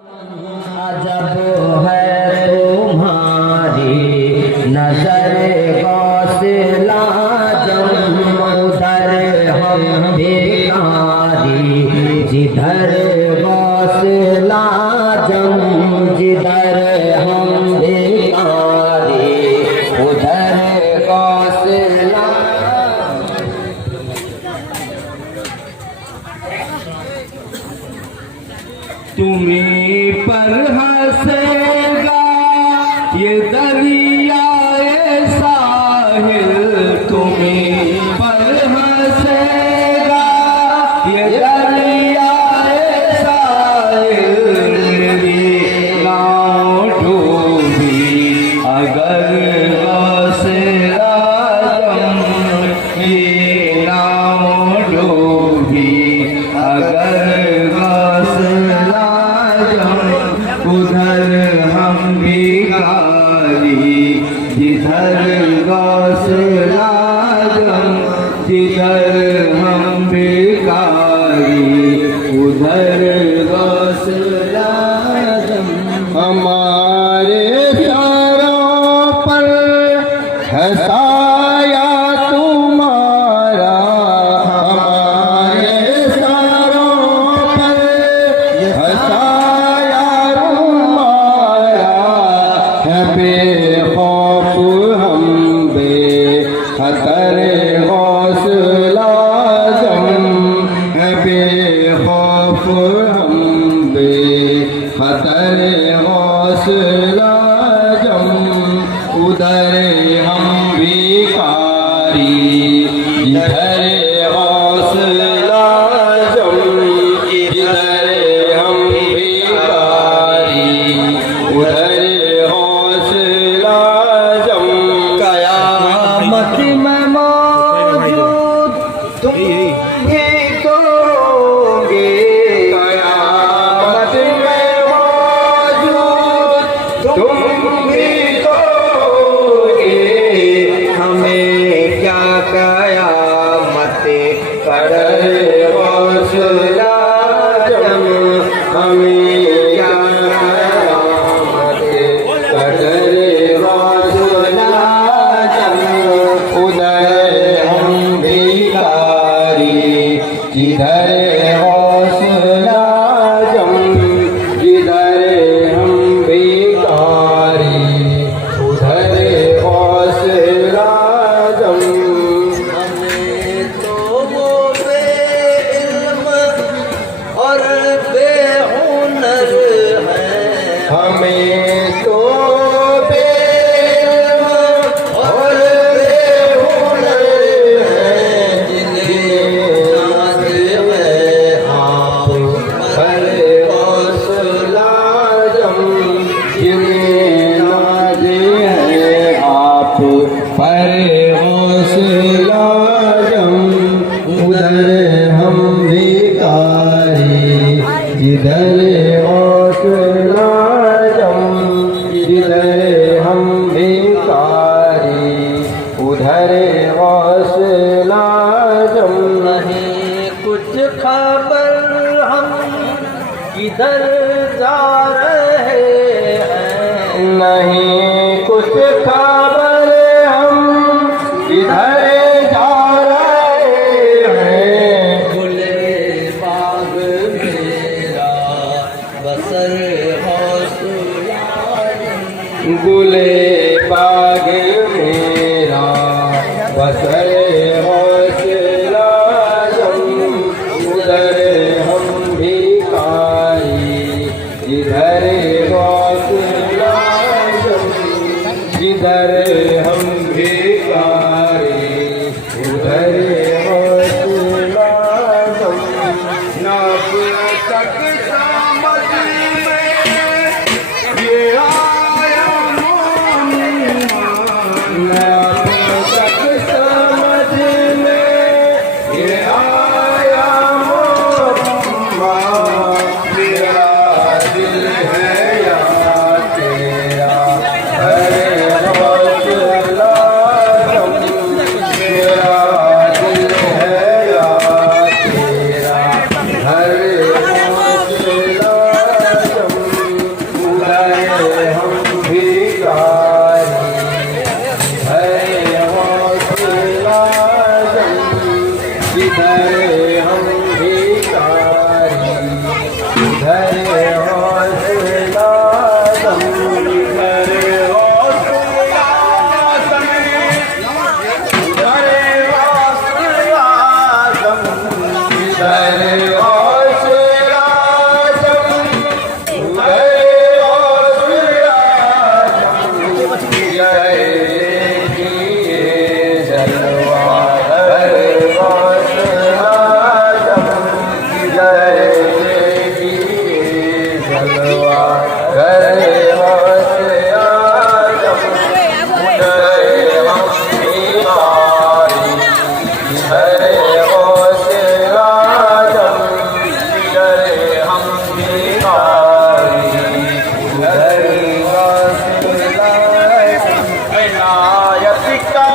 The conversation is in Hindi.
अजब है तुम्हारी नजर गौसला जम उधर हम भिखारी जिधर गौसला जम जिधर हम भिखारी उधर गौसला। तुम्हीं पर हंसेगा ये दरियाए साहिल, तुम्हीं पर हंसेगा ये दरियाए साहिल। मेरी नाव डूबी अगर गौसला जम, मेरी नाव डूबी अगर गौसला उधर हम भिखारी जिधर गौसला जम जिधर हम भिखारी उधर गौसला जम। हमारे चारों पर है साया तुम्हारा, हमारे चारों पर है साया तुम्हारा। है बेखौफ हम बेखतर गौसला जम, है बेखौफ हम बेखतर गौसला जम उधर हम भिखारी जिधर गौसला जम जिधर हम भिखारी उधर गौसला जम। कयामत में मौजूद तुम ही तो होगे, कयामत में मौजूद तुम ही तो होगे। हमें क्या कयामत कर गौसला जम, हमें क्या कयामत कर गौसला जम उधर हम भिखारी जिधर गौसला जम जिधर हम भिखारी उधर गौसला जम। हमें तो वो बेइल्म और बेहुनर है, हमें तो बेइल्म और बेहुनर है। जिन्हें नाज है आप पर गौसला जम, जिन्हें नाज है आप पर गौसला जम उधर हम भिखारी जिधर गौसला जम जिधर हम भिखारी उधर गौसला जम। नहीं कुछ खबर हम किधर जा रहे हैं, नहीं कुछ खबर हम किधर जा रहे हैं। गुले बाग मेरा बसर गौसला जम, गुले बाग मेरा बसर गौसला जम उधर हम भिखारी जिधर गौसला जम जिधर हम भिखारी धरे हौसला दम धरे हौसला दम धरे हौसला दम धरे हौसला दम धरे हौसला दम जय जलवा धरे हौसला दम जय जलवा धरे हौसला दम धरे हम भिखारी धरे हौसला दम धरे हम भिखारी धरे हौसला दम इनायत का